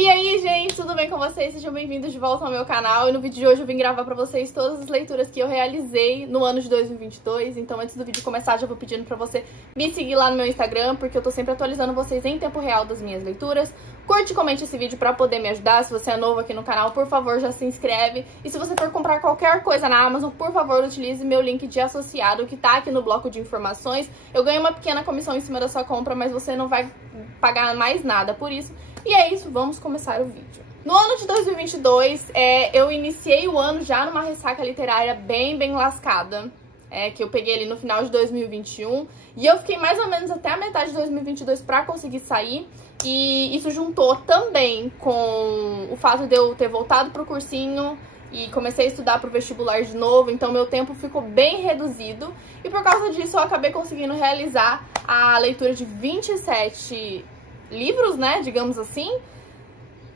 E aí, gente, tudo bem com vocês? Sejam bem-vindos de volta ao meu canal. E no vídeo de hoje eu vim gravar pra vocês todas as leituras que eu realizei no ano de 2022. Então, antes do vídeo começar, já vou pedindo pra você me seguir lá no meu Instagram, porque eu tô sempre atualizando vocês em tempo real das minhas leituras. Curte e comente esse vídeo pra poder me ajudar. Se você é novo aqui no canal, por favor, já se inscreve. E se você for comprar qualquer coisa na Amazon, por favor, utilize meu link de associado, que tá aqui no bloco de informações. Eu ganho uma pequena comissão em cima da sua compra, mas você não vai pagar mais nada por isso. E é isso, vamos começar o vídeo. No ano de 2022, eu iniciei o ano já numa ressaca literária bem lascada, que eu peguei ali no final de 2021, e eu fiquei mais ou menos até a metade de 2022 pra conseguir sair, e isso juntou também com o fato de eu ter voltado pro cursinho e comecei a estudar pro vestibular de novo, então meu tempo ficou bem reduzido, e por causa disso eu acabei conseguindo realizar a leitura de 27 livros, né, digamos assim,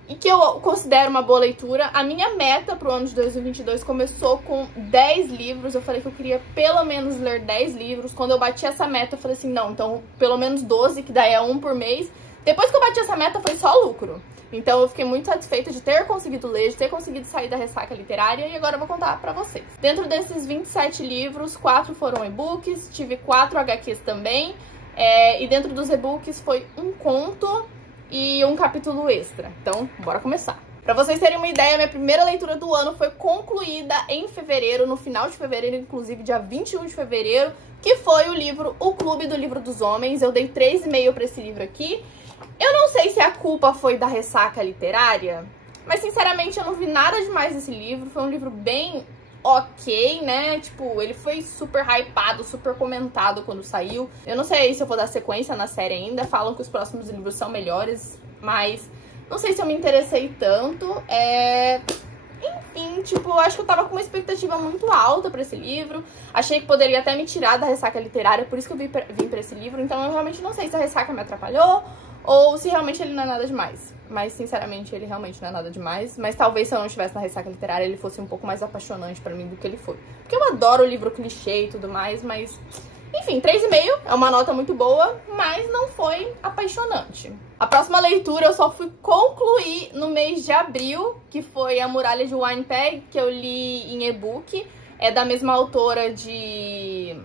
e que eu considero uma boa leitura. A minha meta pro ano de 2022 começou com 10 livros, eu falei que eu queria pelo menos ler 10 livros, quando eu bati essa meta eu falei assim, não, então pelo menos 12, que daí é um por mês. Depois que eu bati essa meta foi só lucro, então eu fiquei muito satisfeita de ter conseguido ler, de ter conseguido sair da ressaca literária, e agora eu vou contar pra vocês. Dentro desses 27 livros, 4 foram e-books, tive 4 HQs também, e dentro dos e-books foi um conto e um capítulo extra. Então, bora começar. Pra vocês terem uma ideia, minha primeira leitura do ano foi concluída em fevereiro, no final de fevereiro, inclusive dia 21 de fevereiro, que foi o livro O Clube do Livro dos Homens. Eu dei 3,5 pra esse livro aqui. Eu não sei se a culpa foi da ressaca literária, mas sinceramente eu não vi nada demais desse livro. Foi um livro bem ok, né? Tipo, ele foi super hypado, super comentado quando saiu. Eu não sei se eu vou dar sequência na série ainda. Falam que os próximos livros são melhores, mas não sei se eu me interessei tanto. Enfim, tipo, eu acho que eu tava com uma expectativa muito alta pra esse livro. Achei que poderia até me tirar da ressaca literária, por isso que eu vim pra esse livro. Então eu realmente não sei se a ressaca me atrapalhou ou se realmente ele não é nada demais. Mas, sinceramente, ele realmente não é nada demais. Mas talvez se eu não estivesse na ressaca literária, ele fosse um pouco mais apaixonante pra mim do que ele foi. Porque eu adoro o livro clichê e tudo mais, mas... Enfim, 3,5 é uma nota muito boa, mas não foi apaixonante. A próxima leitura eu só fui concluir no mês de abril, que foi A Muralha de Winnipeg, que eu li em e-book. É da mesma autora de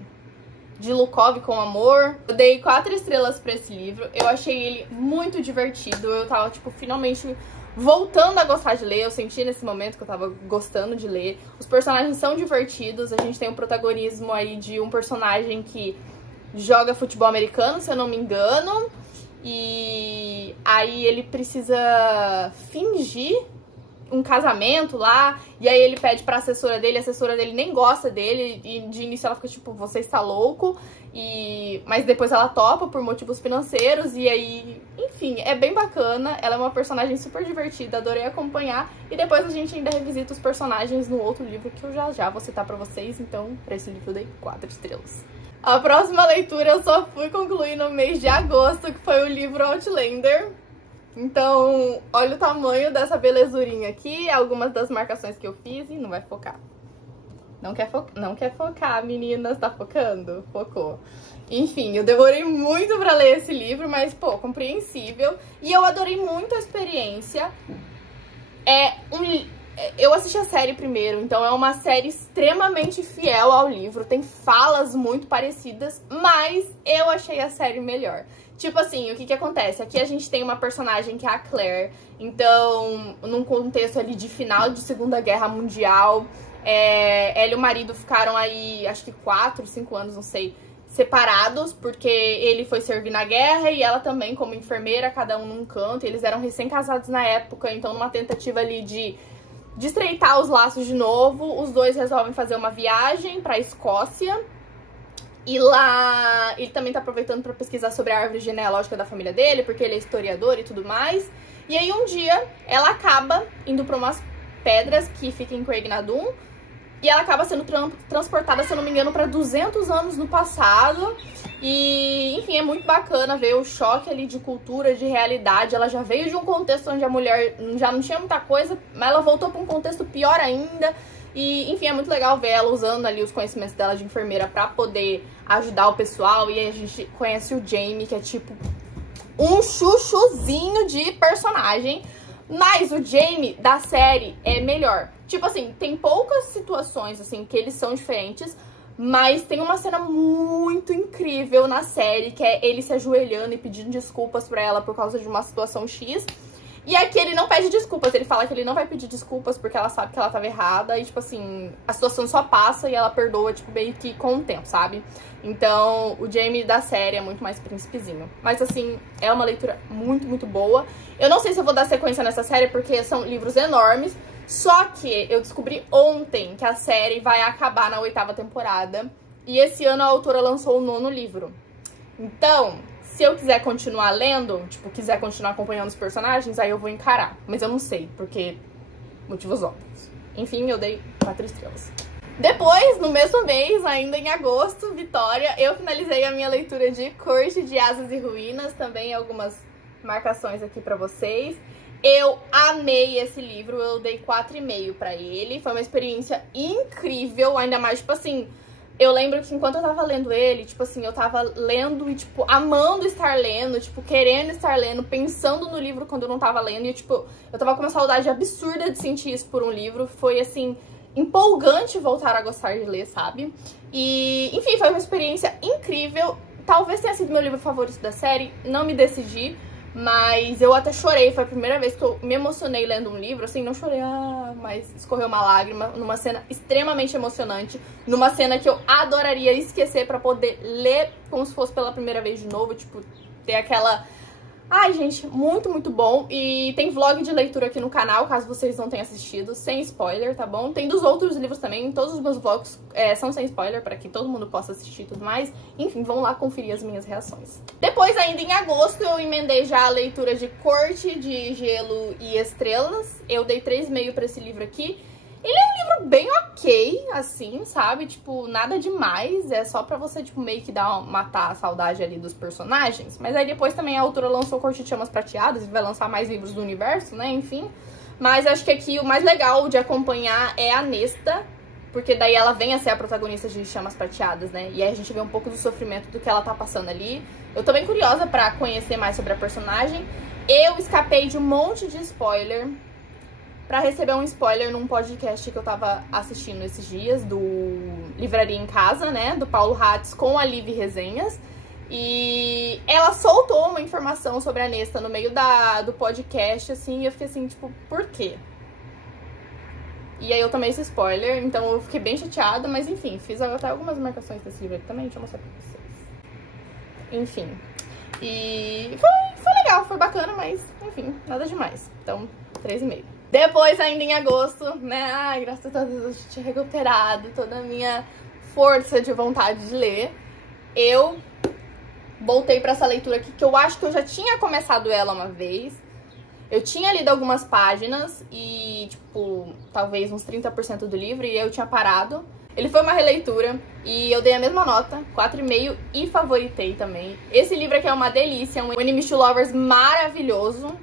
Lukov com Amor. Eu dei 4 estrelas pra esse livro. Eu achei ele muito divertido. Eu tava, tipo, finalmente voltando a gostar de ler. Eu senti nesse momento que eu tava gostando de ler. Os personagens são divertidos. A gente tem o protagonismo aí de um personagem que joga futebol americano, se eu não me engano. E aí ele precisa fingir um casamento lá, e aí ele pede pra assessora dele, a assessora dele nem gosta dele, e de início ela fica tipo, você está louco, mas depois ela topa por motivos financeiros, e aí, enfim, é bem bacana, ela é uma personagem super divertida, adorei acompanhar, e depois a gente ainda revisita os personagens no outro livro que eu já vou citar pra vocês, então pra esse livro eu dei 4 estrelas. A próxima leitura eu só fui concluir no mês de agosto, que foi o livro Outlander. Então, olha o tamanho dessa belezurinha aqui, algumas das marcações que eu fiz, e não vai focar. Não quer focar, meninas, tá focando? Focou. Enfim, eu demorei muito pra ler esse livro, mas, pô, compreensível. E eu adorei muito a experiência. Eu assisti a série primeiro, então é uma série extremamente fiel ao livro, tem falas muito parecidas, mas eu achei a série melhor. Tipo assim, o que acontece? Aqui a gente tem uma personagem que é a Claire, então, num contexto ali de final de Segunda Guerra Mundial, ela e o marido ficaram aí, acho que 4, 5 anos, não sei, separados, porque ele foi servir na guerra e ela também como enfermeira, cada um num canto, eles eram recém-casados na época, então numa tentativa ali de estreitar os laços de novo, os dois resolvem fazer uma viagem pra Escócia. E lá ele também tá aproveitando pra pesquisar sobre a árvore genealógica da família dele, porque ele é historiador e tudo mais. E aí um dia ela acaba indo pra umas pedras que ficam em Craignadoon, e ela acaba sendo transportada, se eu não me engano, pra 200 anos no passado. E, enfim, é muito bacana ver o choque ali de cultura, de realidade. Ela já veio de um contexto onde a mulher já não tinha muita coisa, mas ela voltou pra um contexto pior ainda. E, enfim, é muito legal ver ela usando ali os conhecimentos dela de enfermeira pra poder ajudar o pessoal. E aí a gente conhece o Jamie, que é tipo um chuchuzinho de personagem. Mas o Jamie da série é melhor. Tipo assim, tem poucas situações, assim, que eles são diferentes, mas tem uma cena muito incrível na série, que é ele se ajoelhando e pedindo desculpas pra ela por causa de uma situação X. E aqui ele não pede desculpas, ele fala que ele não vai pedir desculpas porque ela sabe que ela tava errada e, tipo assim, a situação só passa e ela perdoa, tipo, meio que com o tempo, sabe? Então, o Jamie da série é muito mais príncipezinho. Mas, assim, é uma leitura muito, muito boa. Eu não sei se eu vou dar sequência nessa série porque são livros enormes, só que eu descobri ontem que a série vai acabar na 8ª temporada e esse ano a autora lançou o 9º livro. Então, se eu quiser continuar lendo, tipo, quiser continuar acompanhando os personagens, aí eu vou encarar. Mas eu não sei, porque motivos óbvios. Enfim, eu dei 4 estrelas. Depois, no mesmo mês, ainda em agosto, Vitória, eu finalizei a minha leitura de Corte de Asas e Ruínas. Também algumas marcações aqui pra vocês. Eu amei esse livro, eu dei 4,5 pra ele. Foi uma experiência incrível, ainda mais, tipo assim... Eu lembro que enquanto eu tava lendo ele, tipo assim, eu tava lendo e, tipo, amando estar lendo, tipo, querendo estar lendo, pensando no livro quando eu não tava lendo. E, tipo, eu tava com uma saudade absurda de sentir isso por um livro. Foi, assim, empolgante voltar a gostar de ler, sabe? E, enfim, foi uma experiência incrível. Talvez tenha sido meu livro favorito da série, não me decidi. Mas eu até chorei, foi a primeira vez que eu me emocionei lendo um livro, assim, não chorei, mas escorreu uma lágrima, numa cena extremamente emocionante, numa cena que eu adoraria esquecer pra poder ler como se fosse pela primeira vez de novo, tipo, ter aquela... Ai, gente, muito, muito bom. E tem vlog de leitura aqui no canal, caso vocês não tenham assistido, sem spoiler, tá bom? Tem dos outros livros também, todos os meus vlogs são sem spoiler, pra que todo mundo possa assistir e tudo mais. Enfim, vão lá conferir as minhas reações. Depois, ainda em agosto, eu emendei já a leitura de Corte de Gelo e Estrelas. Eu dei 3,5 pra esse livro aqui. Ele é um livro bem ok, assim, sabe? Tipo, nada demais. É só pra você, tipo, meio que matar a saudade ali dos personagens. Mas aí depois também a autora lançou Corte de Chamas Prateadas e vai lançar mais livros do universo, né? Enfim. Mas acho que aqui o mais legal de acompanhar é a Nesta. Porque daí ela vem a ser a protagonista de Chamas Prateadas, né? E aí a gente vê um pouco do sofrimento do que ela tá passando ali. Eu tô bem curiosa pra conhecer mais sobre a personagem. Eu escapei de um monte de spoiler pra receber um spoiler num podcast que eu tava assistindo esses dias, do Livraria em Casa, né, do Paulo Hatz com a Liv Resenhas. E ela soltou uma informação sobre a Nesta no meio do podcast, assim, e eu fiquei assim, tipo, por quê? E aí eu tomei esse spoiler, então eu fiquei bem chateada, mas enfim, fiz até algumas marcações desse livro aqui também, deixa eu mostrar pra vocês. Enfim, e foi legal, foi bacana, mas enfim, nada demais. Então, 3,5. Depois, ainda em agosto, né, ai, graças a Deus eu tinha recuperado toda a minha força de vontade de ler. Eu voltei pra essa leitura aqui, que eu acho que eu já tinha começado ela uma vez. Eu tinha lido algumas páginas e, tipo, talvez uns 30% do livro, e eu tinha parado. Ele foi uma releitura e eu dei a mesma nota, 4,5, e favoritei também. Esse livro aqui é uma delícia, um Enemies to Lovers maravilhoso.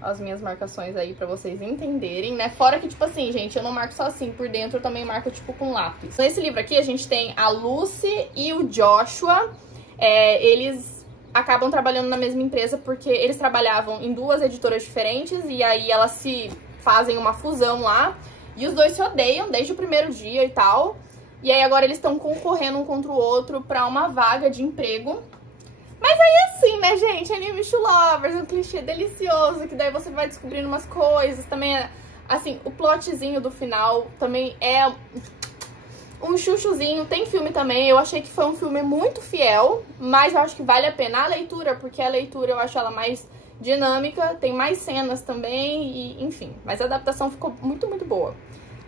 As minhas marcações aí pra vocês entenderem, né? Fora que, tipo assim, gente, eu não marco só assim, por dentro eu também marco, tipo, com lápis. Nesse livro aqui a gente tem a Lucy e o Joshua. Eles acabam trabalhando na mesma empresa porque eles trabalhavam em 2 editoras diferentes e aí elas se fazem uma fusão lá. E os dois se odeiam desde o primeiro dia e tal. E aí agora eles estão concorrendo um contra o outro pra uma vaga de emprego. Mas aí assim, né, gente, Enemies to Lovers, um clichê delicioso, que daí você vai descobrindo umas coisas, também assim, o plotzinho do final também é um chuchuzinho, tem filme também, eu achei que foi um filme muito fiel, mas eu acho que vale a pena a leitura, porque a leitura eu acho ela mais dinâmica, tem mais cenas também, e enfim, mas a adaptação ficou muito, muito boa.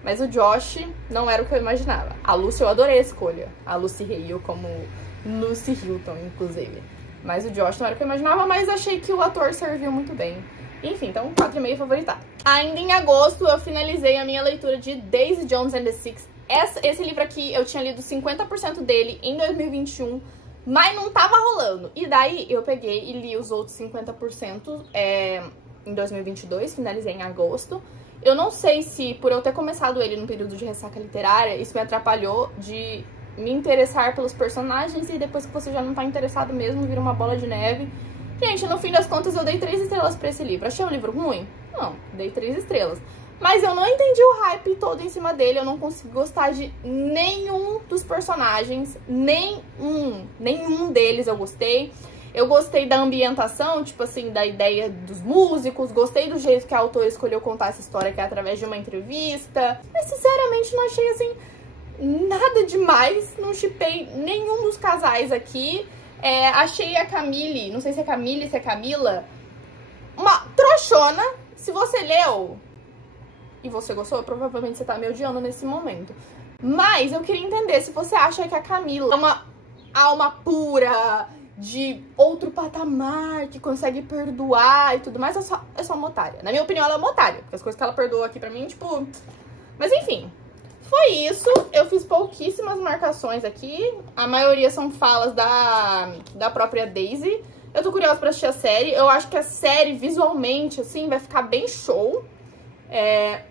Mas o Josh não era o que eu imaginava. A Lucy, eu adorei a escolha, a Lucy Hale como Lucy Hilton, inclusive. Mas o Josh não era o que eu imaginava, mas achei que o ator serviu muito bem. Enfim, então 4,5 favoritado. Ainda em agosto eu finalizei a minha leitura de Daisy Jones and the Six. Esse livro aqui eu tinha lido 50% dele em 2021, mas não tava rolando. E daí eu peguei e li os outros 50% em 2022, finalizei em agosto. Eu não sei se por eu ter começado ele no período de ressaca literária, isso me atrapalhou de me interessar pelos personagens, e depois que você já não tá interessado mesmo, vira uma bola de neve Gente, no fim das contas eu dei 3 estrelas pra esse livro. Achei o livro ruim? Não, dei 3 estrelas. Mas eu não entendi o hype todo em cima dele, eu não consegui gostar de nenhum dos personagens, nenhum deles eu gostei. Eu gostei da ambientação, tipo assim, da ideia dos músicos, gostei do jeito que a autora escolheu contar essa história, que é através de uma entrevista. Mas, sinceramente, não achei, assim, nada demais, não shippei nenhum dos casais aqui. Achei a Camille, não sei se é Camille, se é Camila, uma trouxona. Se você leu e você gostou, provavelmente você tá me odiando nesse momento. Mas eu queria entender se você acha que a Camila é uma alma pura, de outro patamar, que consegue perdoar e tudo mais, é só uma otária. Na minha opinião, ela é uma otária, porque as coisas que ela perdoa aqui pra mim, tipo... Mas enfim, foi isso. Eu fiz pouquíssimas marcações aqui, a maioria são falas da própria Daisy. Eu tô curiosa pra assistir a série, eu acho que a série, visualmente, assim, vai ficar bem show.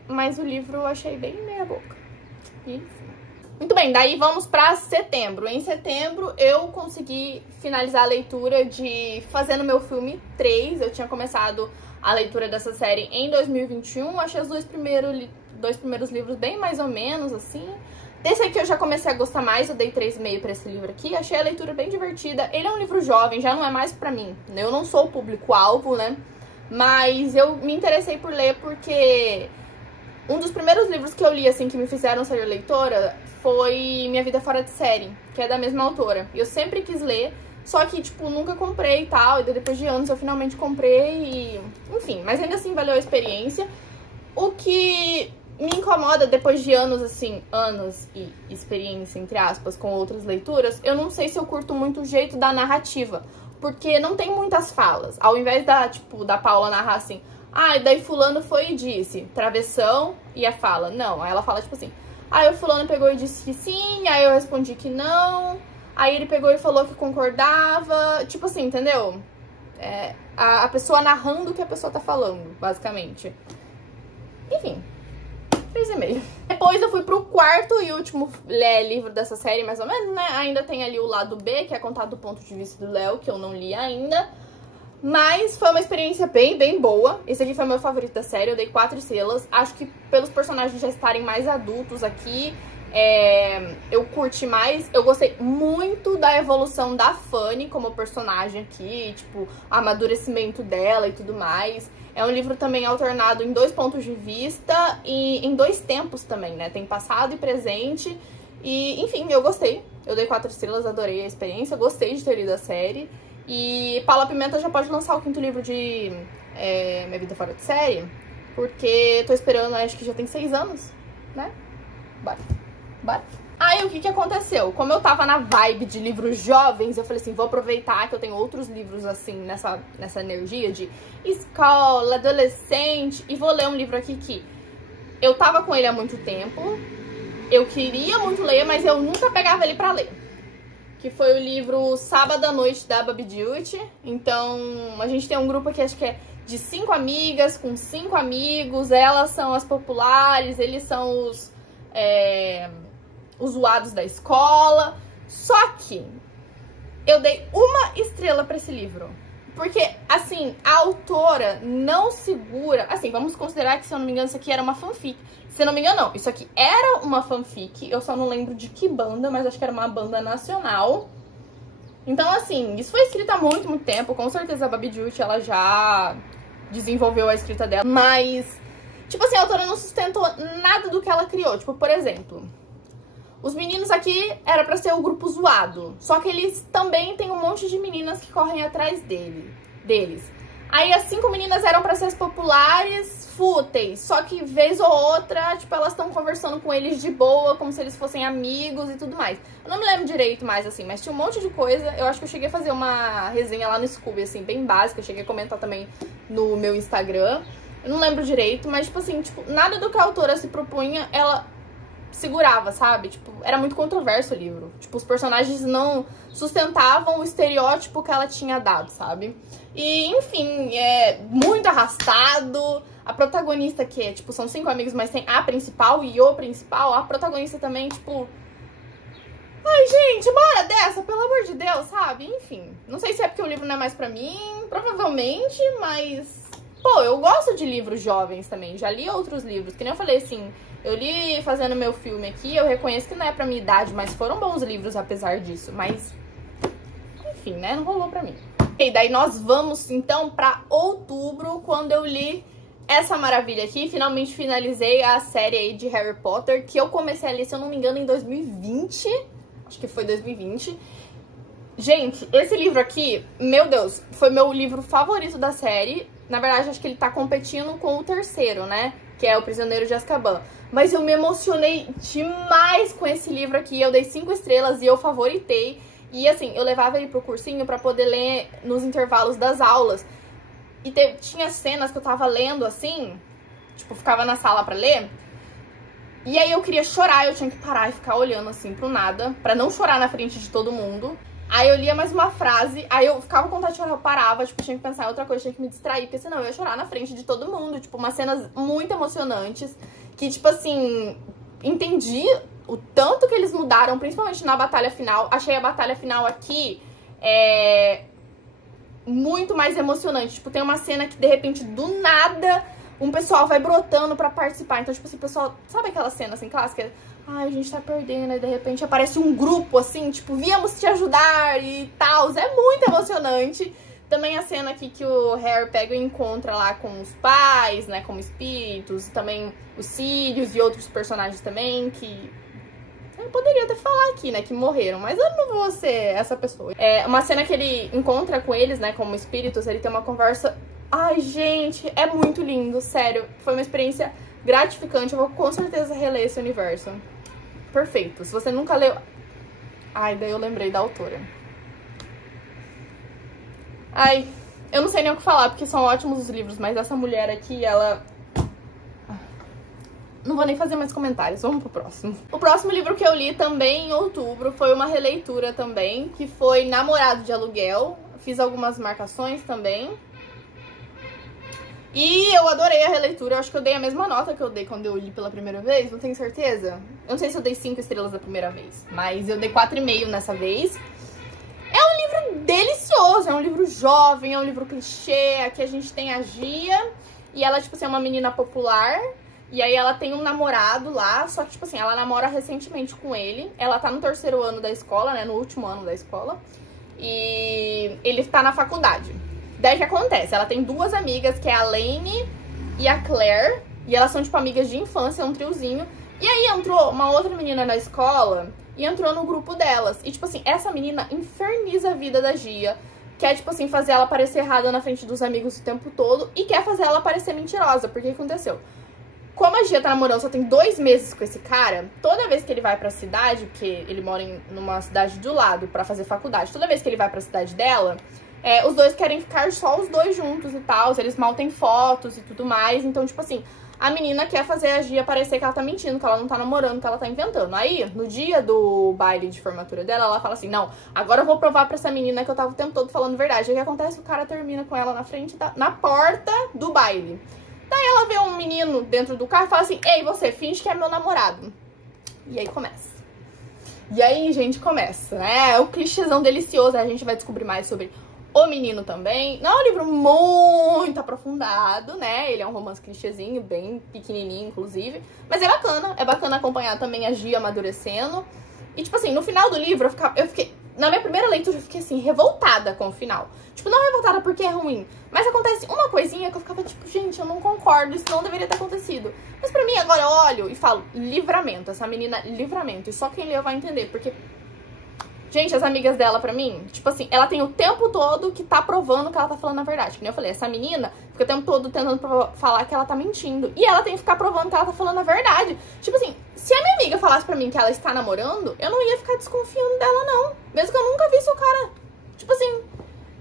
Mas o livro eu achei bem meia boca. Muito bem, daí vamos pra setembro. Em setembro eu consegui finalizar a leitura de Fazendo Meu Filme 3. Eu tinha começado a leitura dessa série em 2021. Achei os dois primeiros livros bem mais ou menos, assim. Desse aqui eu já comecei a gostar mais, eu dei 3,5 pra esse livro aqui. Achei a leitura bem divertida. Ele é um livro jovem, já não é mais pra mim. Eu não sou o público-alvo, né? Mas eu me interessei por ler porque... Um dos primeiros livros que eu li, assim, que me fizeram ser leitora foi Minha Vida Fora de Série, que é da mesma autora. E eu sempre quis ler, só que, tipo, nunca comprei e tal. E depois de anos eu finalmente comprei e... Enfim, mas ainda assim valeu a experiência. O que me incomoda depois de anos, assim, anos e experiência, entre aspas, com outras leituras, eu não sei se eu curto muito o jeito da narrativa. Porque não tem muitas falas. Ao invés da Paula narrar assim... Ah, daí fulano foi e disse, travessão e a fala. Não, aí ela fala tipo assim, aí o fulano pegou e disse que sim, aí eu respondi que não, aí ele pegou e falou que concordava, tipo assim, entendeu? A pessoa narrando o que a pessoa tá falando, basicamente. Enfim, 3,5. Depois eu fui pro quarto e último livro dessa série, mais ou menos, né? Ainda tem ali o lado B, que é contado do ponto de vista do Léo, que eu não li ainda. Mas foi uma experiência bem boa. Esse aqui foi meu favorito da série, eu dei 4 estrelas. Acho que pelos personagens já estarem mais adultos aqui, eu curti mais. Eu gostei muito da evolução da Fanny como personagem aqui, tipo, o amadurecimento dela e tudo mais. É um livro também alternado em 2 pontos de vista e em 2 tempos também, né? Tem passado e presente. E, enfim, eu gostei. Eu dei 4 estrelas, adorei a experiência, gostei de ter lido a série. E Paula Pimenta já pode lançar o 5º livro de Minha Vida Fora de Série, porque tô esperando, acho que já tem 6 anos, né? Bora. Aí o que aconteceu? Como eu tava na vibe de livros jovens, eu falei assim, vou aproveitar que eu tenho outros livros assim, nessa energia de escola, adolescente, e vou ler um livro aqui que eu tava com ele há muito tempo, eu queria muito ler, mas eu nunca pegava ele pra ler. Que foi o livro Sábado à Noite, da Babi Jewett. Então, a gente tem um grupo aqui, acho que é de 5 amigas, com 5 amigos. Elas são as populares, eles são os zoados da escola. Só que eu dei 1 estrela pra esse livro. Porque, assim, a autora não segura... Assim, vamos considerar que, se eu não me engano, isso aqui era uma fanfic. Se eu não me engano, não. Isso aqui era uma fanfic. Eu só não lembro de que banda, mas acho que era uma banda nacional. Então, assim, isso foi escrito há muito tempo. Com certeza a Babi Jewett, ela já desenvolveu a escrita dela. Mas, tipo assim, a autora não sustentou nada do que ela criou. Tipo, por exemplo... Os meninos aqui era pra ser o grupo zoado. Só que eles também têm um monte de meninas que correm atrás deles. Aí as 5 meninas eram pra ser as populares, fúteis. Só que vez ou outra, tipo, elas estão conversando com eles de boa, como se eles fossem amigos e tudo mais. Eu não me lembro direito mais, assim, mas tinha um monte de coisa. Eu acho que eu cheguei a fazer uma resenha lá no Scooby, assim, bem básica. Eu cheguei a comentar também no meu Instagram. Eu não lembro direito, mas, tipo assim, nada do que a autora se propunha, ela... segurava, sabe? Tipo, era muito controverso o livro. Tipo, os personagens não sustentavam o estereótipo que ela tinha dado, sabe? E, enfim, é muito arrastado. A protagonista, que tipo, são 5 amigos, mas tem a principal e o principal. A protagonista também, tipo... Ai, gente, uma hora dessa, pelo amor de Deus, sabe? Enfim, não sei se é porque o livro não é mais pra mim, provavelmente, mas... Pô, eu gosto de livros jovens também, já li outros livros, que nem eu falei assim, eu li fazendo meu filme aqui, eu reconheço que não é pra minha idade, mas foram bons livros apesar disso, mas... Enfim, né, não rolou pra mim. E daí nós vamos, então, pra outubro, quando eu li essa maravilha aqui, finalmente finalizei a série aí de Harry Potter, que eu comecei a ler, se eu não me engano, em 2020, acho que foi 2020. Gente, esse livro aqui, meu Deus, foi meu livro favorito da série. Na verdade, acho que ele tá competindo com o terceiro, né? Que é O Prisioneiro de Azkaban. Mas eu me emocionei demais com esse livro aqui. Eu dei 5 estrelas e eu favoritei. E assim, eu levava ele pro cursinho pra poder ler nos intervalos das aulas. E tinha cenas que eu tava lendo assim, tipo, ficava na sala pra ler. E aí eu queria chorar, eu tinha que parar e ficar olhando assim pro nada, pra não chorar na frente de todo mundo. Aí eu lia mais uma frase, aí eu ficava com vontade de chorar, eu parava, tipo, tinha que pensar em outra coisa, tinha que me distrair, porque senão eu ia chorar na frente de todo mundo. Tipo, umas cenas muito emocionantes, que, tipo assim, entendi o tanto que eles mudaram, principalmente na batalha final. Achei a batalha final aqui, muito mais emocionante. Tipo, tem uma cena que, de repente, do nada, um pessoal vai brotando pra participar. Então, tipo assim, o pessoal... Sabe aquela cena, assim, clássica? Ai, a gente tá perdendo, e de repente aparece um grupo, assim, tipo, viemos te ajudar e tal. É muito emocionante. Também a cena aqui que o Harry pega e encontra lá com os pais, né, como espíritos. Também os Sirius e outros personagens também, que... Eu poderia até falar aqui, né, que morreram, mas eu não vou ser essa pessoa. É uma cena que ele encontra com eles, né, como espíritos, ele tem uma conversa... Ai, gente, é muito lindo, sério. Foi uma experiência gratificante, eu vou com certeza reler esse universo. Perfeito. Se você nunca leu... Ai, daí eu lembrei da autora. Ai, eu não sei nem o que falar, porque são ótimos os livros, mas essa mulher aqui, ela... Não vou nem fazer mais comentários, vamos pro próximo. O próximo livro que eu li também em outubro foi uma releitura também, que foi Namorado de Aluguel. Fiz algumas marcações também. E eu adorei a releitura, eu acho que eu dei a mesma nota que eu dei quando eu li pela primeira vez, não tenho certeza. Eu não sei se eu dei 5 estrelas da primeira vez, mas eu dei 4,5 nessa vez. É um livro delicioso, é um livro jovem, é um livro clichê. Aqui a gente tem a Gia, e ela, tipo assim, é uma menina popular. E aí ela tem um namorado lá, só que, tipo assim, ela namora recentemente com ele. Ela tá no 3º ano da escola, né, no último ano da escola. E ele tá na faculdade. Daí o que acontece? Ela tem 2 amigas, que é a Laine e a Claire. E elas são, tipo, amigas de infância, um triozinho. E aí entrou uma outra menina na escola e entrou no grupo delas. E, tipo assim, essa menina inferniza a vida da Gia. Quer, tipo assim, fazer ela parecer errada na frente dos amigos o tempo todo. E quer fazer ela parecer mentirosa. Porque o que aconteceu? Como a Gia tá namorando, só tem 2 meses com esse cara, toda vez que ele vai pra cidade, porque ele mora numa cidade do lado pra fazer faculdade, toda vez que ele vai pra cidade dela, os dois querem ficar só os dois juntos e tal, eles mal têm fotos e tudo mais. Então, tipo assim, a menina quer fazer a Gia parecer que ela tá mentindo, que ela não tá namorando, que ela tá inventando. Aí, no dia do baile de formatura dela, ela fala assim, não, agora eu vou provar pra essa menina que eu tava o tempo todo falando verdade. Aí o que acontece? O cara termina com ela na frente, na porta do baile. Daí ela vê um menino dentro do carro e fala assim, ei, você, finge que é meu namorado. E aí começa. E aí, gente, começa, né? É o clichêzão delicioso, a gente vai descobrir mais sobre o menino também. Não é um livro muito aprofundado, né? Ele é um romance clichêzinho, bem pequenininho, inclusive. Mas é bacana acompanhar também a Gia amadurecendo. E, tipo assim, no final do livro, eu fiquei... Na minha primeira leitura, eu fiquei, assim, revoltada com o final. Tipo, não revoltada porque é ruim. Mas acontece uma coisinha que eu ficava, tipo, gente, eu não concordo. Isso não deveria ter acontecido. Mas pra mim, agora eu olho e falo, livramento. Essa menina, livramento. E só quem lê vai entender. Porque, gente, as amigas dela, pra mim, tipo assim, ela tem o tempo todo que tá provando que ela tá falando a verdade. Como eu falei, essa menina fica o tempo todo tentando falar que ela tá mentindo. E ela tem que ficar provando que ela tá falando a verdade. Tipo assim, se a minha amiga falasse pra mim que ela está namorando, eu não ia ficar desconfiando dela, não. Mesmo que eu nunca visse o cara. Tipo assim,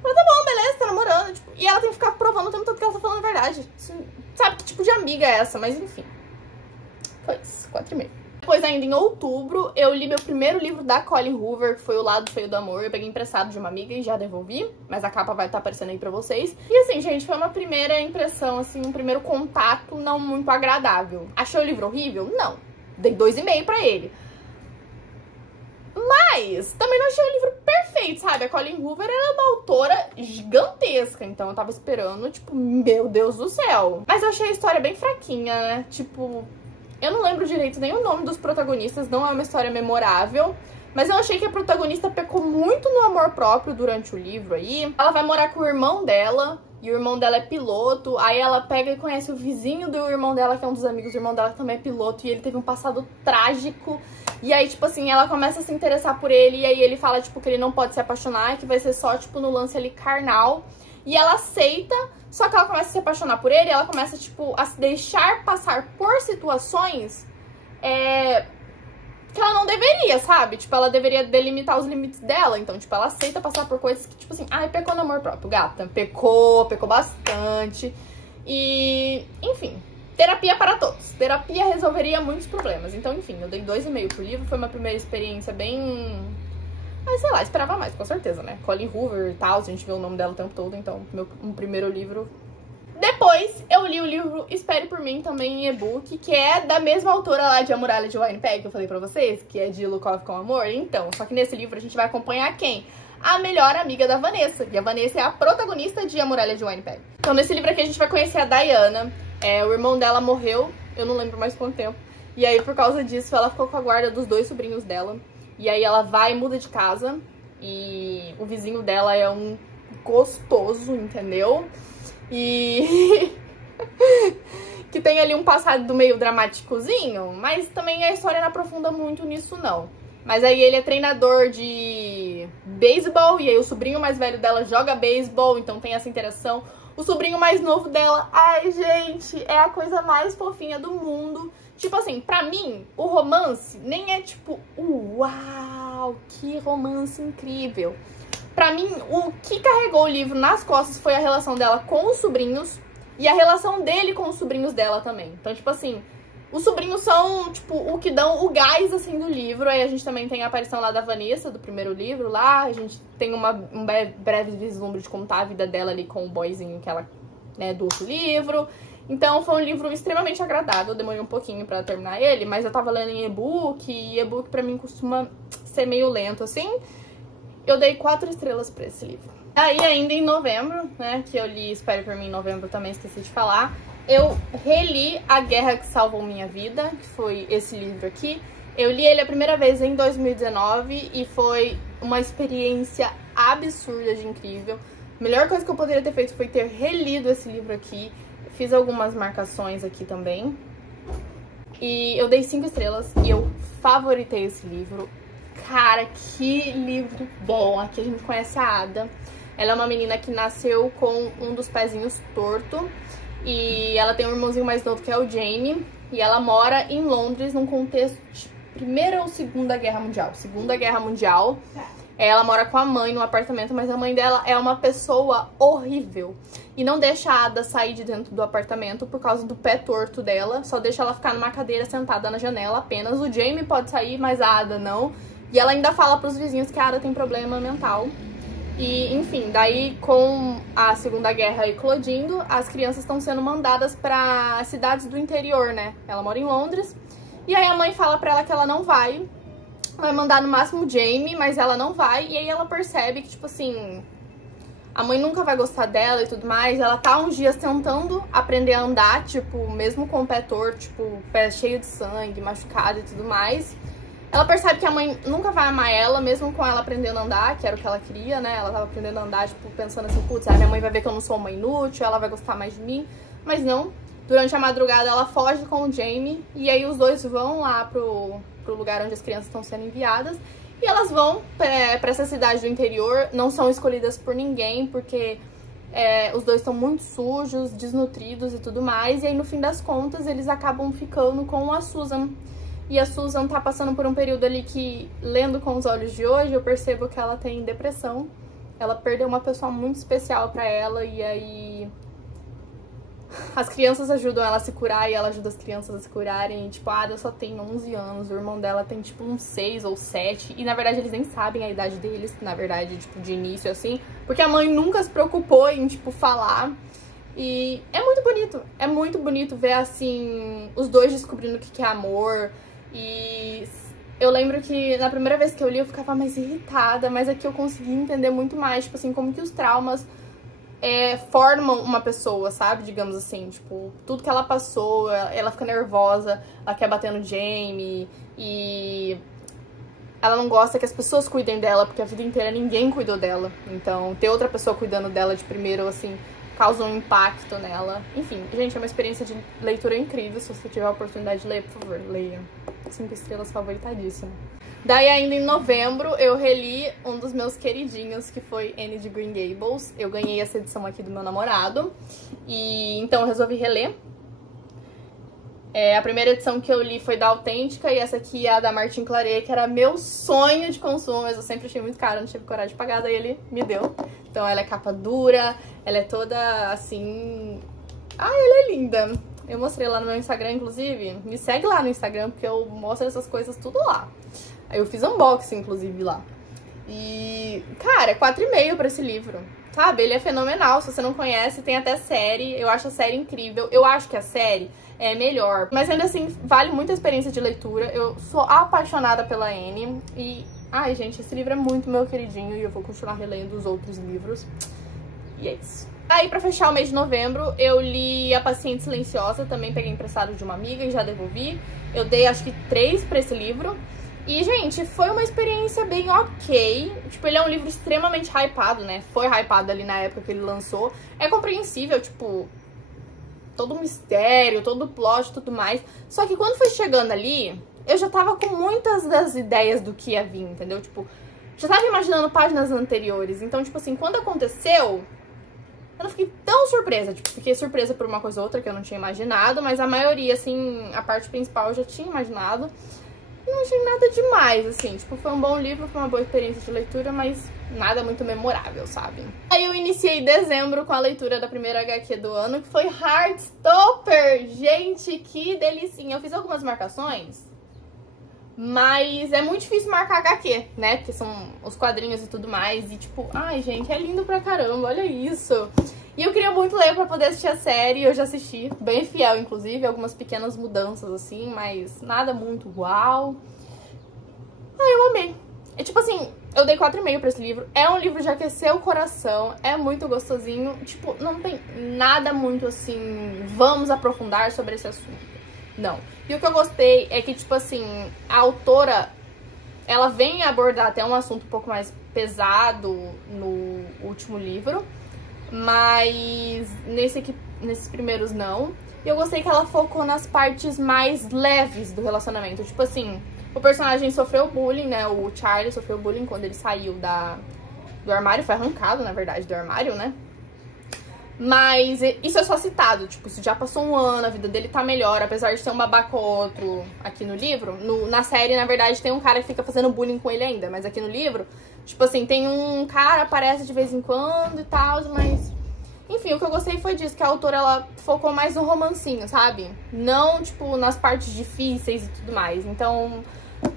tá bom, beleza, tá namorando. Tipo, e ela tem que ficar provando o tempo todo que ela tá falando a verdade. Assim, sabe que tipo de amiga é essa? Mas enfim. Foi isso, 4,5. Depois, ainda em outubro, eu li meu primeiro livro da Colleen Hoover, que foi O Lado Feio do Amor. Eu peguei emprestado de uma amiga e já devolvi, mas a capa vai estar aparecendo aí pra vocês. E assim, gente, foi uma primeira impressão, assim, um primeiro contato não muito agradável. Achei o livro horrível? Não. Dei 2,5 pra ele. Mas também não achei o livro perfeito, sabe? A Colleen Hoover era uma autora gigantesca, então eu tava esperando, tipo, meu Deus do céu. Mas eu achei a história bem fraquinha, né? Tipo, eu não lembro direito nem o nome dos protagonistas, não é uma história memorável. Mas eu achei que a protagonista pecou muito no amor próprio durante o livro aí. Ela vai morar com o irmão dela, e o irmão dela é piloto. Aí ela pega e conhece o vizinho do irmão dela, que é um dos amigos do irmão dela, que também é piloto. E ele teve um passado trágico. E aí, tipo assim, ela começa a se interessar por ele. E aí ele fala, tipo, que ele não pode se apaixonar, que vai ser só, tipo, no lance ali carnal. E ela aceita, só que ela começa a se apaixonar por ele. E ela começa, tipo, a se deixar passar por situações que ela não deveria, sabe? Tipo, ela deveria delimitar os limites dela. Então, tipo, ela aceita passar por coisas que, tipo assim, ai, pecou no amor próprio, gata. Pecou bastante. E, enfim, terapia para todos. Terapia resolveria muitos problemas. Então, enfim, eu dei 2,5 pro livro. Foi uma primeira experiência bem... Mas, sei lá, esperava mais, com certeza, né? Colleen Hoover e tal, a gente vê o nome dela o tempo todo. Então, um primeiro livro... Depois, eu li o livro Espere Por Mim, também em e-book, que é da mesma autora lá de A Muralha de Winnipeg, que eu falei pra vocês, que é de Lukov com Amor. Então, só que nesse livro a gente vai acompanhar quem? A melhor amiga da Vanessa. E a Vanessa é a protagonista de A Muralha de Winnipeg. Então, nesse livro aqui a gente vai conhecer a Diana. O irmão dela morreu, eu não lembro mais quanto tempo. E aí, por causa disso, ela ficou com a guarda dos 2 sobrinhos dela. E aí ela vai e muda de casa. E o vizinho dela é um gostoso, entendeu? E que tem ali um passado do meio dramáticozinho, mas também a história não aprofunda muito nisso, não. Mas aí ele é treinador de beisebol, e aí o sobrinho mais velho dela joga beisebol, então tem essa interação. O sobrinho mais novo dela, ai, gente, é a coisa mais fofinha do mundo. Tipo assim, pra mim, o romance nem é tipo, uau, que romance incrível. Pra mim, o que carregou o livro nas costas foi a relação dela com os sobrinhos e a relação dele com os sobrinhos dela também. Então, tipo assim, os sobrinhos são, tipo, o que dão o gás, assim, do livro. Aí a gente também tem a aparição lá da Vanessa, do primeiro livro lá. A gente tem um breve vislumbre de contar a vida dela ali com o boyzinho que ela, né, do outro livro. Então, foi um livro extremamente agradável. Eu demorei um pouquinho pra terminar ele, mas eu tava lendo em e-book, e e-book pra mim costuma ser meio lento, assim. Eu dei 4 estrelas pra esse livro. Aí, ainda em novembro, né, que eu li Espere Por Mim em novembro, também esqueci de falar, eu reli A Guerra que Salvou Minha Vida, que foi esse livro aqui. Eu li ele a primeira vez em 2019 e foi uma experiência absurda de incrível. A melhor coisa que eu poderia ter feito foi ter relido esse livro aqui. Fiz algumas marcações aqui também. E eu dei 5 estrelas e eu favoritei esse livro. Cara, que livro bom. Aqui a gente conhece a Ada. Ela é uma menina que nasceu com um dos pezinhos torto. E ela tem um irmãozinho mais novo que é o Jamie. E ela mora em Londres num contexto de Primeira ou Segunda Guerra Mundial? Segunda Guerra Mundial. Ela mora com a mãe no apartamento, mas a mãe dela é uma pessoa horrível. E não deixa a Ada sair de dentro do apartamento por causa do pé torto dela. Só deixa ela ficar numa cadeira sentada na janela apenas. O Jamie pode sair, mas a Ada não. E ela ainda fala pros vizinhos que a Ada tem problema mental. E, enfim, daí com a Segunda Guerra eclodindo, as crianças estão sendo mandadas para cidades do interior, né? Ela mora em Londres. E aí a mãe fala pra ela que ela não vai mandar no máximo o Jamie, mas ela não vai. E aí ela percebe que, tipo assim, a mãe nunca vai gostar dela e tudo mais. Ela tá uns dias tentando aprender a andar, tipo, mesmo com o pé torto, tipo, pé cheio de sangue, machucado e tudo mais. Ela percebe que a mãe nunca vai amar ela, mesmo com ela aprendendo a andar, que era o que ela queria, né? Ela tava aprendendo a andar, tipo, pensando assim, putz, a minha mãe vai ver que eu não sou uma inútil, ela vai gostar mais de mim. Mas não. Durante a madrugada ela foge com o Jamie, e aí os dois vão lá pro lugar onde as crianças estão sendo enviadas. E elas vão pra essa cidade do interior, não são escolhidas por ninguém, porque os dois estão muito sujos, desnutridos e tudo mais. E aí, no fim das contas, eles acabam ficando com a Susan. E a Susan tá passando por um período ali que, lendo com os olhos de hoje, eu percebo que ela tem depressão. Ela perdeu uma pessoa muito especial pra ela, e aí as crianças ajudam ela a se curar, e ela ajuda as crianças a se curarem. E, tipo, a Ada só tem 11 anos, o irmão dela tem, tipo, uns 6 ou 7. E, na verdade, eles nem sabem a idade deles, na verdade, tipo, de início, assim. Porque a mãe nunca se preocupou em, tipo, falar. E é muito bonito ver, assim, os dois descobrindo o que é amor. E Eu lembro que na primeira vez que eu li eu ficava mais irritada, mas aqui eu consegui entender muito mais, tipo assim, como que os traumas formam uma pessoa, sabe? Digamos assim, tipo, tudo que ela passou, ela fica nervosa, ela quer bater no Jamie e ela não gosta que as pessoas cuidem dela, porque a vida inteira ninguém cuidou dela. Então, ter outra pessoa cuidando dela de primeiro, assim, causa um impacto nela. Enfim, gente, é uma experiência de leitura incrível. Se você tiver a oportunidade de ler, por favor, leia. 5 estrelas, favoritadíssimo. Daí, ainda em novembro, eu reli um dos meus queridinhos, que foi Anne de Green Gables. Eu ganhei essa edição aqui do meu namorado. E então eu resolvi reler. A primeira edição que eu li foi da Autêntica e essa aqui é a da Martin Claret, que era meu sonho de consumo, mas eu sempre achei muito caro, não tive coragem de pagar, daí ele me deu. Então ela é capa dura, ela é toda assim... Ai, ela é linda! Eu mostrei lá no meu Instagram, inclusive. Me segue lá no Instagram, porque eu mostro essas coisas tudo lá. Aí eu fiz unboxing, inclusive, lá. E, cara, é 4,5 pra esse livro. Sabe? Ele é fenomenal. Se você não conhece, tem até série. Eu acho a série incrível. Eu acho que a série é melhor. Mas ainda assim, vale muito a experiência de leitura. Eu sou apaixonada pela Anne. E, ai, gente, esse livro é muito meu queridinho. E eu vou continuar relendo os outros livros. E é isso. Aí, pra fechar o mês de novembro, eu li A Paciente Silenciosa. Também peguei emprestado de uma amiga e já devolvi. Eu dei, acho que 3 pra esse livro. E, gente, foi uma experiência bem ok. Tipo, ele é um livro extremamente hypado, né? Foi hypado ali na época que ele lançou. É compreensível, tipo, todo o mistério, todo o plot e tudo mais. Só que quando foi chegando ali, eu já tava com muitas das ideias do que ia vir, entendeu? Tipo, já tava imaginando páginas anteriores. Então, tipo assim, quando aconteceu, eu não fiquei tão surpresa. Tipo, fiquei surpresa por uma coisa ou outra que eu não tinha imaginado. Mas a maioria, assim, a parte principal eu já tinha imaginado. Não achei nada demais, assim, tipo, foi um bom livro, foi uma boa experiência de leitura, mas nada muito memorável, sabe? Aí eu iniciei dezembro com a leitura da primeira HQ do ano, que foi Heartstopper! Gente, que delicinha! Eu fiz algumas marcações, mas é muito difícil marcar HQ, né? Porque são os quadrinhos e tudo mais, e tipo, ai, gente, é lindo pra caramba, olha isso! E eu queria muito ler pra poder assistir a série, eu já assisti, bem fiel, inclusive, algumas pequenas mudanças, assim, mas nada muito uau. Ah, eu amei. É tipo assim, eu dei 4,5 pra esse livro, é um livro de aquecer o coração, é muito gostosinho, tipo, não tem nada muito assim, vamos aprofundar sobre esse assunto. Não. E o que eu gostei é que, tipo assim, a autora, ela vem abordar até um assunto um pouco mais pesado no último livro, mas nesses primeiros não. E eu gostei que ela focou nas partes mais leves do relacionamento. Tipo assim, o personagem sofreu bullying, né? O Charlie sofreu bullying quando ele saiu do armário. Foi arrancado, na verdade, do armário, né? Mas isso é só citado. Tipo, isso já passou um ano, a vida dele tá melhor. Apesar de ter um babaca ou outro aqui no livro. Na série, na verdade, tem um cara que fica fazendo bullying com ele ainda. Mas aqui no livro... Tipo assim, tem um cara, aparece de vez em quando e tal, mas... Enfim, o que eu gostei foi disso, que a autora, ela focou mais no romancinho, sabe? Não, tipo, nas partes difíceis e tudo mais. Então,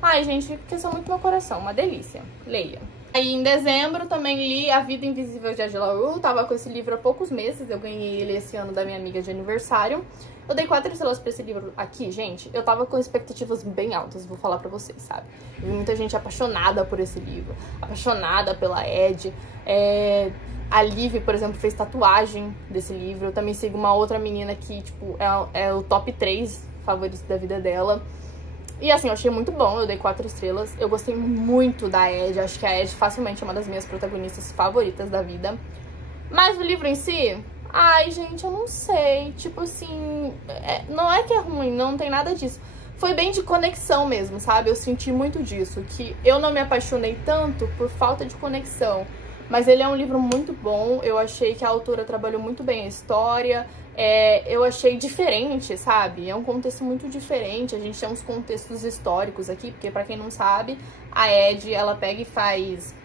ai, gente, aqueceu muito meu coração, uma delícia. Leia. Aí, em dezembro, também li A Vida Invisível de Angela Rue. Tava com esse livro há poucos meses, eu ganhei ele esse ano da minha amiga de aniversário. Eu dei 4 estrelas pra esse livro aqui, gente. Eu tava com expectativas bem altas, vou falar pra vocês, sabe? Eu vi muita gente apaixonada por esse livro, apaixonada pela Ed. A Liv, por exemplo, fez tatuagem desse livro. Eu também sigo uma outra menina que, tipo, é o top 3 favoritos da vida dela. E assim, eu achei muito bom, eu dei 4 estrelas. Eu gostei muito da Ed, acho que a Ed facilmente é uma das minhas protagonistas favoritas da vida. Mas o livro em si... Ai, gente, eu não sei. Tipo assim, não é que é ruim, não tem nada disso. Foi bem de conexão mesmo, sabe? Eu senti muito disso, que eu não me apaixonei tanto por falta de conexão. Mas ele é um livro muito bom, eu achei que a autora trabalhou muito bem a história. Eu achei diferente, sabe? É um contexto muito diferente, a gente tem uns contextos históricos aqui, porque pra quem não sabe, a Ed, ela pega e faz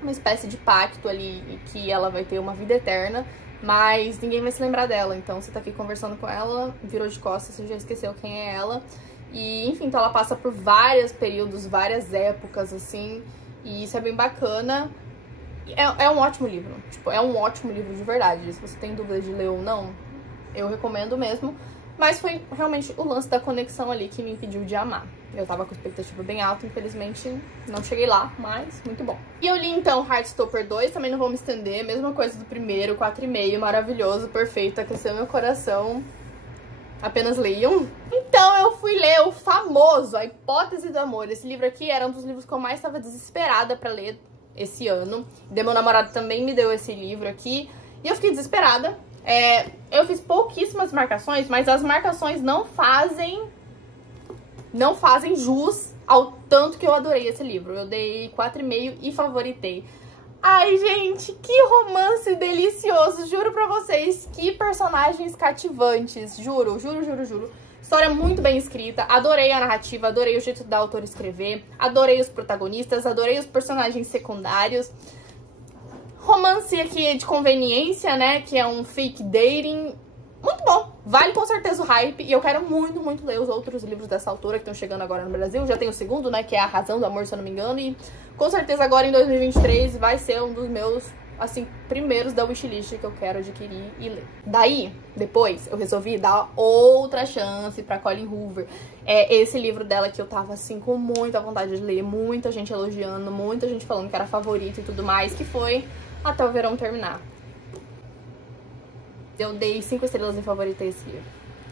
uma espécie de pacto ali, que ela vai ter uma vida eterna. Mas ninguém vai se lembrar dela, então você tá aqui conversando com ela, virou de costas, você já esqueceu quem é ela. E, enfim, então ela passa por vários períodos, várias épocas, assim, e isso é bem bacana. É um ótimo livro, tipo, é um ótimo livro de verdade. Se você tem dúvida de ler ou não, eu recomendo mesmo. Mas foi realmente o lance da conexão ali que me impediu de amar. Eu tava com expectativa bem alta, infelizmente não cheguei lá, mas muito bom. E eu li então Heartstopper 2, também não vou me estender, mesma coisa do primeiro, 4,5, maravilhoso, perfeito, aqueceu meu coração. Apenas leiam. Então eu fui ler o famoso A Hipótese do Amor. Esse livro aqui era um dos livros que eu mais estava desesperada pra ler esse ano. E meu namorado também me deu esse livro aqui. E eu fiquei desesperada. Eu fiz pouquíssimas marcações, mas as marcações não fazem jus ao tanto que eu adorei esse livro. Eu dei 4,5 e favoritei. Ai, gente, que romance delicioso, juro pra vocês, que personagens cativantes, juro. História muito bem escrita, adorei a narrativa, adorei o jeito da autora escrever, adorei os protagonistas, adorei os personagens secundários. Romance aqui de conveniência, né, que é um fake dating, muito bom, vale com certeza o hype, e eu quero muito, muito ler os outros livros dessa autora que estão chegando agora no Brasil. Já tem o segundo, né, que é A Razão do Amor, se eu não me engano, e com certeza agora em 2023 vai ser um dos meus, assim, primeiros da wishlist que eu quero adquirir e ler. Daí, depois, eu resolvi dar outra chance pra Colleen Hoover. Esse livro dela que eu tava, assim, com muita vontade de ler, muita gente elogiando, muita gente falando que era favorito e tudo mais, que foi Até o Verão Terminar. Eu dei 5 estrelas em favorito a esse livro.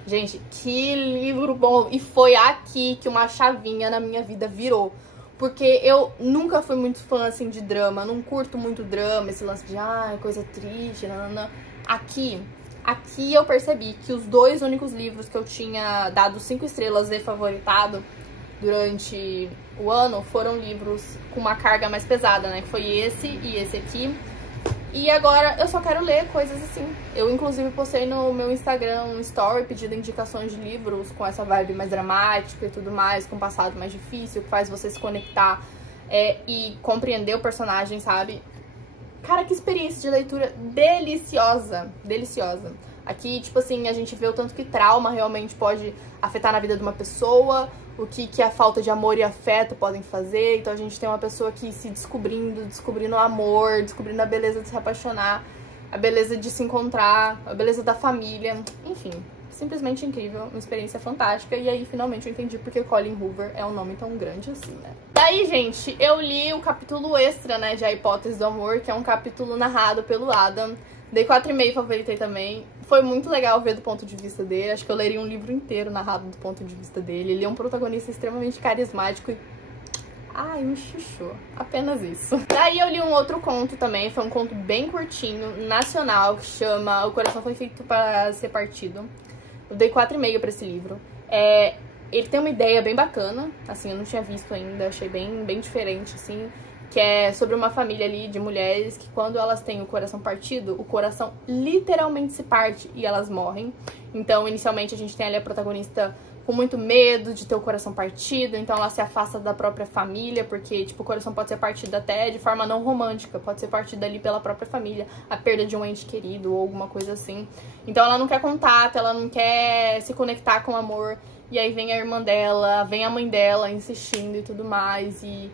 Gente, que livro bom! E foi aqui que uma chavinha na minha vida virou. Porque eu nunca fui muito fã, assim, de drama. Não curto muito drama, esse lance de, coisa triste, nanana. Aqui eu percebi que os 2 únicos livros que eu tinha dado 5 estrelas e favoritado durante o ano foram livros com uma carga mais pesada, né? Que foi esse e esse aqui. E agora eu só quero ler coisas assim. Eu, inclusive, postei no meu Instagram um story pedindo indicações de livros com essa vibe mais dramática e tudo mais, com um passado mais difícil, que faz você se conectar e compreender o personagem, sabe? Cara, que experiência de leitura deliciosa, deliciosa. Aqui, tipo assim, a gente vê o tanto que trauma realmente pode afetar na vida de uma pessoa, o que a falta de amor e afeto podem fazer. Então a gente tem uma pessoa aqui se descobrindo o amor, descobrindo a beleza de se apaixonar, a beleza de se encontrar, a beleza da família, enfim, simplesmente incrível, uma experiência fantástica. E aí finalmente eu entendi porque Colleen Hoover é um nome tão grande assim, né? Daí, gente, eu li o capítulo extra, né, de A Hipótese do Amor, que é um capítulo narrado pelo Adam. Dei 4,5, favoritei também. Foi muito legal ver do ponto de vista dele. Acho que eu leria um livro inteiro narrado do ponto de vista dele. Ele é um protagonista extremamente carismático e... ai, um chuchu. Apenas isso. Daí eu li um outro conto também. Foi um conto bem curtinho, nacional, que chama O Coração Foi Feito para Ser Partido. Eu dei 4,5 pra esse livro. Ele tem uma ideia bem bacana. Assim, eu não tinha visto ainda. Achei bem diferente, assim. Que é sobre uma família ali de mulheres que quando elas têm o coração partido, o coração literalmente se parte e elas morrem. Então, inicialmente, a gente tem ali a protagonista com muito medo de ter o coração partido, então ela se afasta da própria família, porque, tipo, o coração pode ser partido até de forma não romântica, pode ser partido ali pela própria família, a perda de um ente querido ou alguma coisa assim. Então ela não quer contato, ela não quer se conectar com o amor, e aí vem a irmã dela, vem a mãe dela insistindo e tudo mais, e...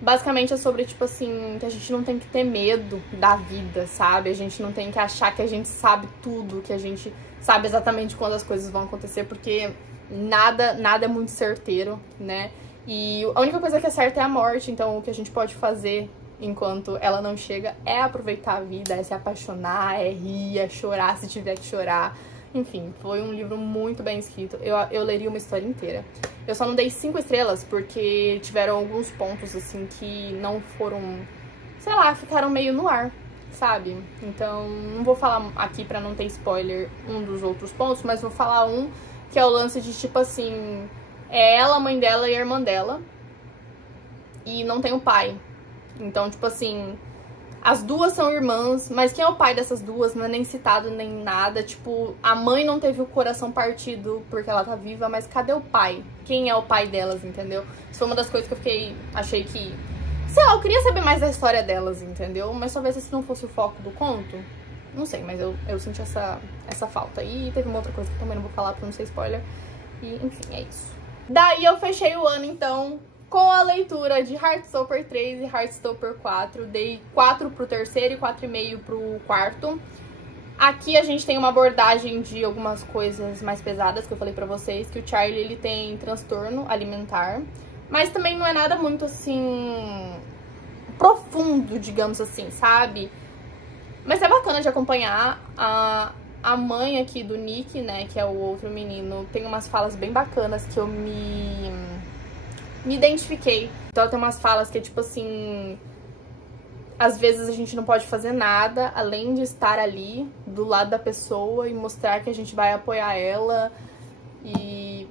basicamente é sobre, tipo assim, que a gente não tem que ter medo da vida, sabe? A gente não tem que achar que a gente sabe tudo, que a gente sabe exatamente quando as coisas vão acontecer, porque nada é muito certeiro, né? E a única coisa que é certa é a morte, então o que a gente pode fazer enquanto ela não chega é aproveitar a vida, é se apaixonar, é rir, é chorar se tiver que chorar. Enfim, foi um livro muito bem escrito. Eu leria uma história inteira. Eu só não dei 5 estrelas porque tiveram alguns pontos, assim, que não foram... sei lá, ficaram meio no ar, sabe? Então, não vou falar aqui pra não ter spoiler um dos outros pontos, mas vou falar um que é o lance de, tipo assim... é ela, a mãe dela e a irmã dela. E não tem o pai. Então, tipo assim... as duas são irmãs, mas quem é o pai dessas duas não é nem citado nem nada. Tipo, a mãe não teve o coração partido porque ela tá viva, mas cadê o pai? Quem é o pai delas, entendeu? Isso foi uma das coisas que eu achei que... sei lá, eu queria saber mais da história delas, entendeu? Mas talvez esse não fosse o foco do conto. Não sei, mas eu senti essa falta. E teve uma outra coisa que eu também não vou falar pra não ser spoiler. E, enfim, é isso. Daí eu fechei o ano, então... com a leitura de Heartstopper 3 e Heartstopper 4. Dei 4 pro terceiro e 4,5 pro quarto. Aqui a gente tem uma abordagem de algumas coisas mais pesadas que eu falei pra vocês, que o Charlie, ele tem transtorno alimentar, mas também não é nada muito, assim, profundo, digamos assim, sabe? Mas é bacana de acompanhar. A mãe aqui do Nick, né, que é o outro menino, tem umas falas bem bacanas que eu me identifiquei. Então ela tem umas falas que é tipo assim... Às vezes a gente não pode fazer nada além de estar ali do lado da pessoa e mostrar que a gente vai apoiar ela e,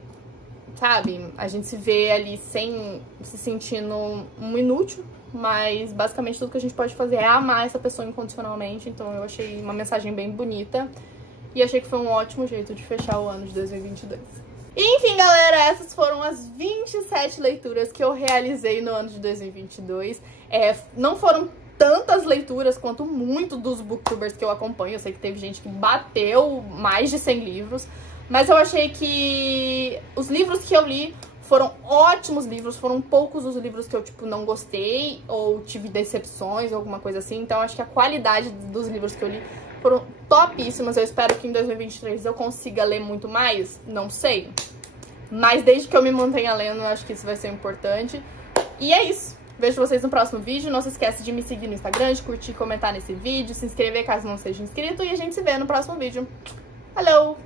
sabe, a gente se vê ali sem se sentindo um inútil, mas basicamente tudo que a gente pode fazer é amar essa pessoa incondicionalmente. Então eu achei uma mensagem bem bonita e achei que foi um ótimo jeito de fechar o ano de 2022. E, enfim, galera, essas foram as 27 leituras que eu realizei no ano de 2022. Não foram tantas leituras quanto muito dos booktubers que eu acompanho. Eu sei que teve gente que bateu mais de 100 livros, mas eu achei que os livros que eu li foram ótimos livros, foram poucos os livros que eu, tipo, não gostei ou tive decepções ou alguma coisa assim. Então, acho que a qualidade dos livros que eu li foram topíssimas. Eu espero que em 2023 eu consiga ler muito mais, não sei. Mas desde que eu me mantenha lendo, eu acho que isso vai ser importante. E é isso. Vejo vocês no próximo vídeo. Não se esquece de me seguir no Instagram, de curtir e comentar nesse vídeo, se inscrever caso não seja inscrito. E a gente se vê no próximo vídeo. Falou!